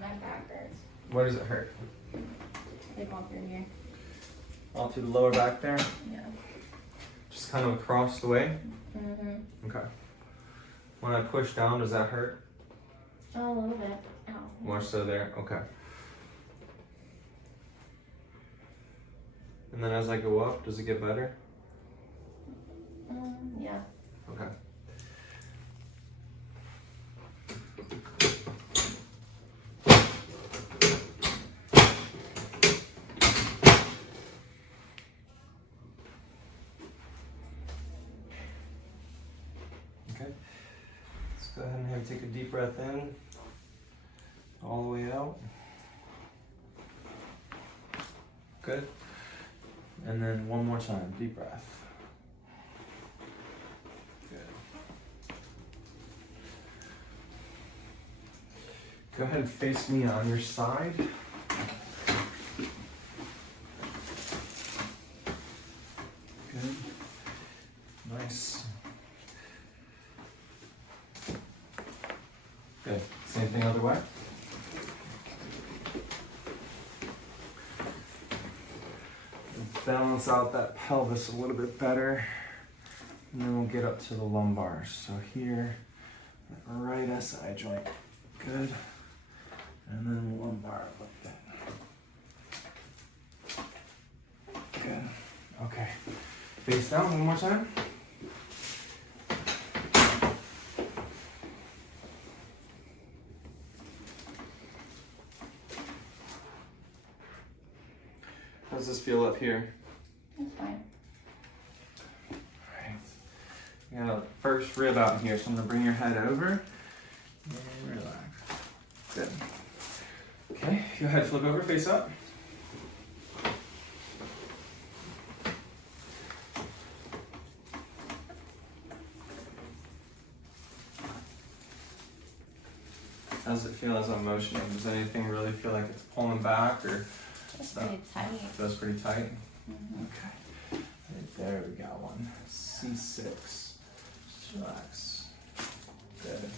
my back hurts. Where does it hurt? Like all through here. All through the lower back there? Yeah. Just kind of across the way? Mm-hmm. Okay. When I push down, does that hurt? Oh, a little bit. Ow. More so there? Okay. And then as I go up, does it get better? Yeah. Okay. Okay. Let's go ahead and have take a deep breath in, all the way out. Good. And then one more time, deep breath. Good. Go ahead and face me on your side. Good. Nice. Good. Same thing other way. Balance out that pelvis a little bit better, and then we'll get up to the lumbars. So here, right SI joint, good, and then lumbar a little bit. Good. Okay. Face down one more time. How does this feel up here? That's fine. Alright. You got a first rib out here, so I'm gonna bring your head over and relax. Good. Okay, go ahead, flip over, face up. How does it feel as I'm motioning? Does anything really feel like it's pulling back or? It's pretty tight. Feels pretty tight? Mm-hmm. Okay. Right there we got one. C6. Just relax. Good.